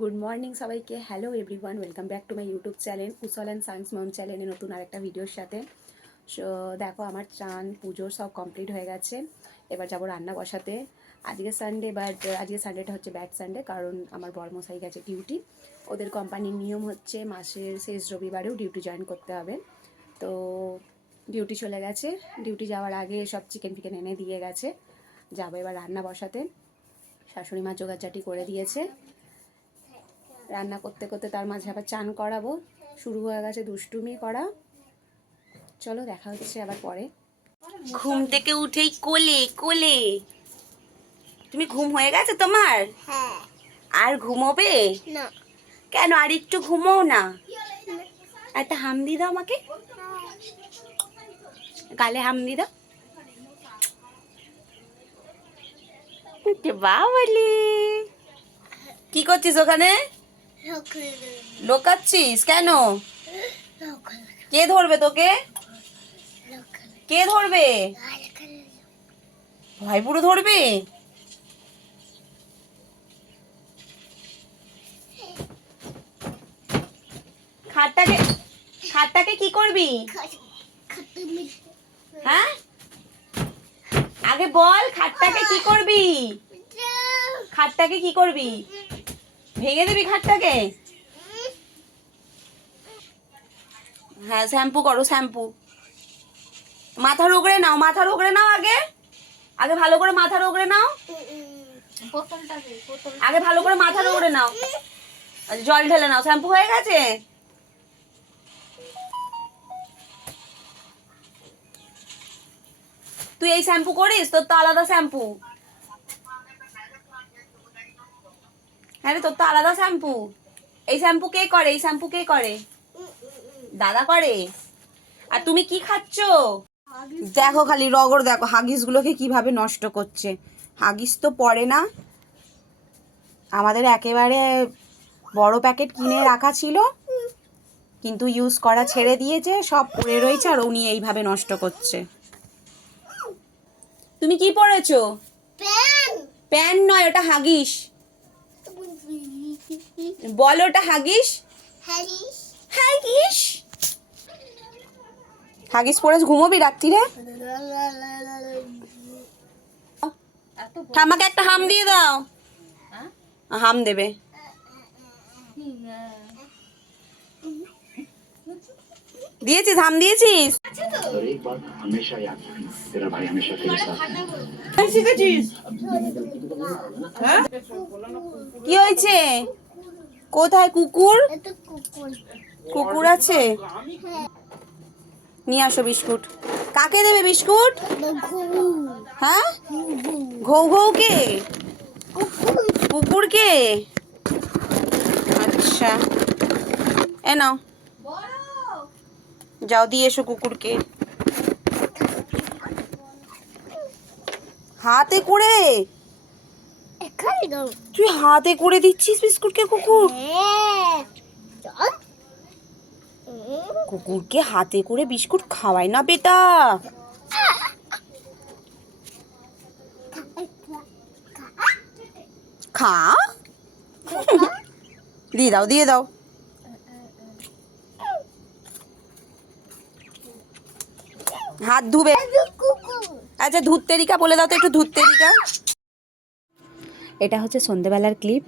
Good morning সবাইকে। Hello everyone, welcome back to my YouTube channel উসল and science মম চ্যানেলে নতুন আরেকটা ভিডিওর সাথে। সো দেখো, আমার চান পুজো সব কমপ্লিট হয়ে গেছে। এবার যাবো রান্না বসাতে। আজকে সানডে, বাট আজকে সানডেটা হচ্ছে ব্যাড সানডে, কারণ আমার বরমশাই গেছে ডিউটি। ওদের কোম্পানির নিয়ম হচ্ছে মাসের শেষ রবিবারেও ডিউটি জয়েন করতে হবে। তো ডিউটি চলে গেছে। ডিউটি যাওয়ার আগে সব চিকেন ফিকেন এনে দিয়ে গেছে। যাবো এবার রান্না বসাতে। শাশুড়ি মা জোগাড়জাটি করে দিয়েছে। রান্না করতে করতে তার মাঝে আবার চান করাবো। শুরু হয়ে গেছে দুষ্টুমি করা। চলো দেখা হচ্ছে আবার পরে। ঘুম থেকে উঠেই কোলে কোলে। তুমি ঘুম হয়ে গেছে তোমার? হ্যাঁ। আর ঘুমোবে না। কেন? আর একটু ঘুমোও না। একটা হাম দি দাও আমাকে, গালে হাম দি দাও। বাবালি, কি করছিস ওখানে? লোকাচ্ছিস কেন? কে ধরবে তোকে? কে ধরবে? ভাই বুড়ো ধরবে? খাটটাকে কি করবি? হ্যাঁ, আগে বল, খাটটাকে কি করবি? খাটটাকে কি করবি? ভেঙে দিবি খাটটাকে? হ্যাঁ, শ্যাম্পু করো, শ্যাম্পু। মাথা রোগড়ে নাও, মাথা রোগড়ে নাও। আগে আগে ভালো করে মাথা রোগড়ে নাও। আগে ভালো করে মাথা রোগড়ে নাও। জল ঢেলে নাও। শ্যাম্পু হয়ে গেছে? তুই এই শ্যাম্পু করিস? তোর তো আলাদা শ্যাম্পু। হ্যাঁ রে, তোর তো আলাদা শ্যাম্পু। এই শ্যাম্পু কে করে? এই শ্যাম্পু কে করে? দাদা করে। আর তুমি কি খাচ্ছ? দেখো খালি রগড়, দেখো হাগিস গুলোকে কিভাবে নষ্ট করছে। হাগিস তো পড়ে না। আমাদের একেবারে বড় প্যাকেট কিনে রাখা ছিল, কিন্তু ইউজ করা ছেড়ে দিয়েছে, সব পড়ে রয়েছে, আর উনি এইভাবে নষ্ট করছে। তুমি কি পরেছো? প্যান নয়, ওটা হাগিস। বল, ওটা হাগিস। হাগিস হাগিস পরে ঘুমোবি রাত্রিরে? ঠাম্মাকে একটা হাম দিয়ে দাও। হাম দেবে। দিয়েছিস? হাম দিয়েছিস? কি হয়েছে? কোথায় কুকুর? কুকুর আছে? নিয়ে আসো বিস্কুট। কাকে দেবে বিস্কুট? হ্যাঁ, ঘৌ ঘৌ কে? কুকুরকে? আচ্ছা, এ নাও, যাও দিয়ে এসো কুকুরকে। হাতে করে? তুই হাতে করে দিচ্ছিস বিস্কুটকে কুকুর? কুকুরকে হাতে করে বিস্কুট খাওয়ায় না বেটা। খা। দিয়ে দাও, দিয়ে দাও। হাত ধুবে। আচ্ছা, ধুত্তেরিকা বলে দাও তো একটু, ধুত্তেরিকা। এটা হচ্ছে সন্ধেবেলার ক্লিপ।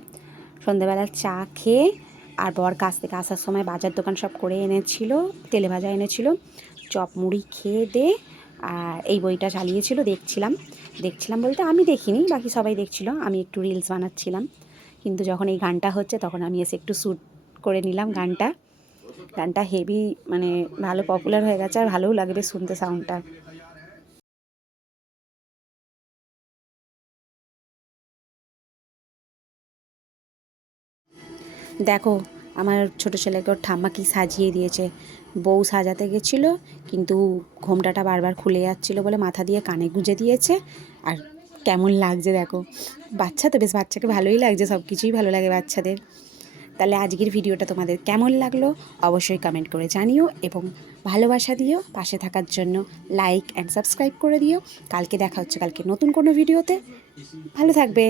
সন্ধেবেলার চা খেয়ে আর বর কাছ থেকে আসার সময় বাজার দোকান সব করে এনেছিল, তেলে ভাজা এনেছিল, চপ মুড়ি খেয়ে দে আর এই বইটা চালিয়েছিল। দেখছিলাম বলতে আমি দেখিনি, বাকি সবাই দেখছিল, আমি একটু রিলস বানাচ্ছিলাম। কিন্তু যখন এই গানটা হচ্ছে তখন আমি এসে একটু শ্যুট করে নিলাম। গানটা হেভি, মানে ভালো পপুলার হয়ে গেছে, আর ভালোও লাগবে শুনতে সাউন্ডটা। দেখো আমার ছোট ছেলেকে ওর ঠাম্মা কি সাজিয়ে দিয়েছে। বউ সাজাতে গেছিলো, কিন্তু ঘোমটাটা বারবার খুলে যাচ্ছিলো বলে মাথা দিয়ে কানে গুঁজে দিয়েছে। আর কেমন লাগছে দেখো। বাচ্চা তো বেশ, বাচ্চাকে ভালোই লাগছে, সব কিছুই ভালো লাগে বাচ্চাদের। তাহলে আজকের ভিডিওটা তোমাদের কেমন লাগলো অবশ্যই কমেন্ট করে জানিও, এবং ভালোবাসা দিও। পাশে থাকার জন্য লাইক অ্যান্ড সাবস্ক্রাইব করে দিও। কালকে দেখা হচ্ছে কালকে নতুন কোনো ভিডিওতে। ভালো থাকবে।